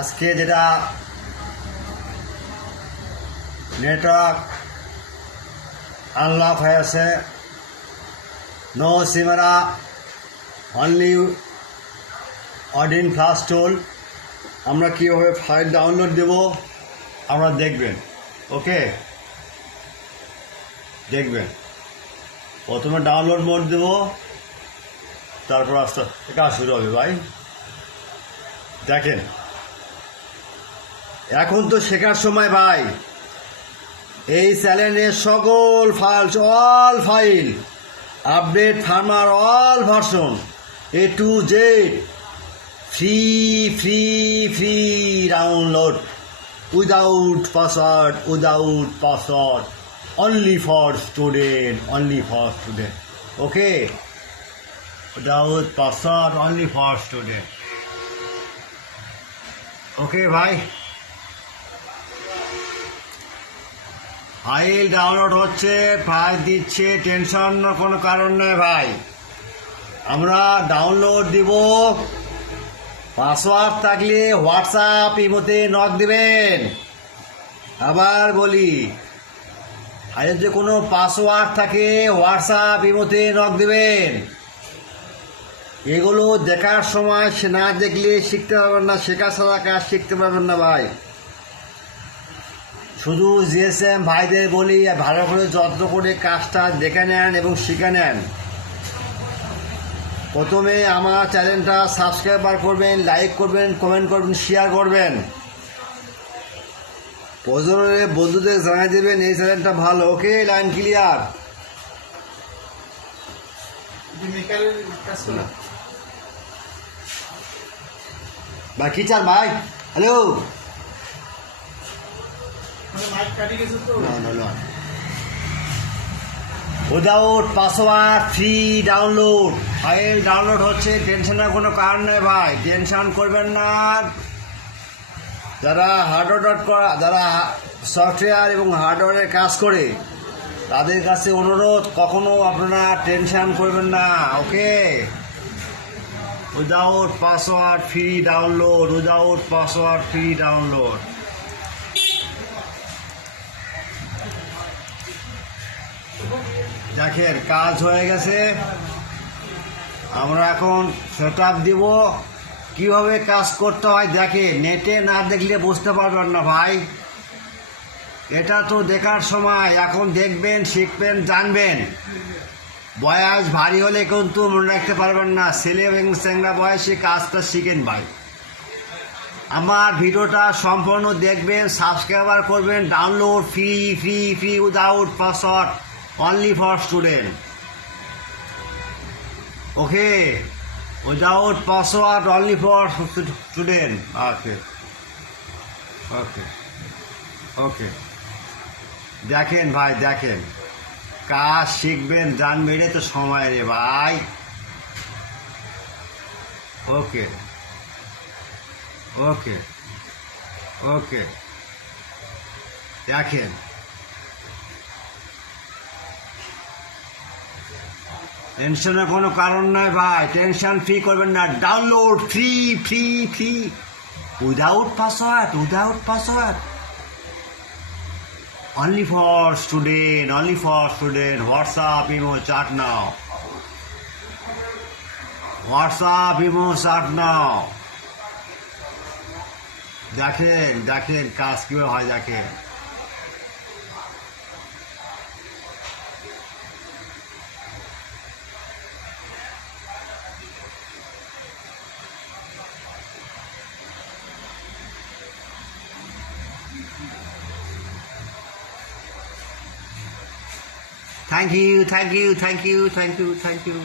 আজকে যেটা network unlock হয়ে আছে, নো সিমেরা, অনলি অডিন ফ্লাশ টুল। আমরা কীভাবে ফাইল ডাউনলোড দেব আমরা দেখবেন। ওকে, দেখবেন। প্রথমে ডাউনলোড মোড দেব, তারপর আস্তে কাজ শুরু হবে। ভাই দেখেন, এখন তো শেখার সময় ভাই। এই চ্যানেলের সকল file, all file update, farmer, all version A to Z free download without password, only for student. Okay, without password, only for student. Okay ভাই, ফাইল ডাউনলোড হচ্ছে, ফাইল দিচ্ছে, টেনশন কোনো কারণ নেই ভাই। আমরা ডাউনলোড দিব, পাসওয়ার্ড থাকলে হোয়াটসঅ্যাপ ইমোতে নক দিবেন। আবার বলি, ফাইলে যদি কোনো পাসওয়ার্ড থাকে হোয়াটসঅ্যাপ ইমোতে নক দিবেন। এগুলো দেখার সময় না দেখলে শিখতে পারবেন না, শেখা ছাড়া কাজ শিখতে পারবেন না ভাই। শুধু জিএসএম ভাইদের বলি, ভালো করে যত্ন করে কাজটা দেখে নেন এবং শিখে নেন। প্রথমে আমার চ্যানেলটা সাবস্ক্রাইবার করবেন, লাইক করবেন, কমেন্ট করবেন, শেয়ার করবেন। প্রয়োজনে বন্ধুদের জানিয়ে দেবেন এই চ্যানেলটা ভালো। ওকে, লাইন ক্লিয়ার। ভাই কি চান ভাই? Hello, without password free download. File download হচ্ছে, টেনশনের কোনো কারণ নেই ভাই, টেনশন করবেন না। যারা যারা সফটওয়্যার এবং হার্ডওয়্যারের কাজ করে তাদের কাছে অনুরোধ, কখনো আপনারা টেনশন করবেন না। ওকে, উইদাউট পাসওয়ার্ড ফ্রি ডাউনলোড, দেখেন কাজ হয়ে গেছে। আমরা এখন সেটআপ দিব, কিভাবে কাজ করতে হয় দেখেন। নেটে না দেখলে বুঝতে পারবেন না ভাই। এটা তো দেখার সময়, এখন দেখবেন, শিখবেন, জানবেন। বয়স ভারী হলে কিন্তু মনে রাখতে পারবেন না। ছেলে এবং চ্যাংড়া বয়সে কাজটা শিখেন ভাই। আমার ভিডিওটা সম্পূর্ণ দেখবেন, সাবস্ক্রাইবার করবেন, download free without password, only for student. Okay, without password, only for student. Okay. দেখেন ভাই, দেখেন কাজ শিখবেন, জানবেন, তো সময় রে ভাই। ওকে, দেখেন টেনশনের কোনো কারণ নাই ভাই, টেনশন ফ্রি করবেন না। Download free without password, only for student. WhatsApp imo chat now. দেখেন কাজ কিভাবে হয়, দেখেন। Thank you.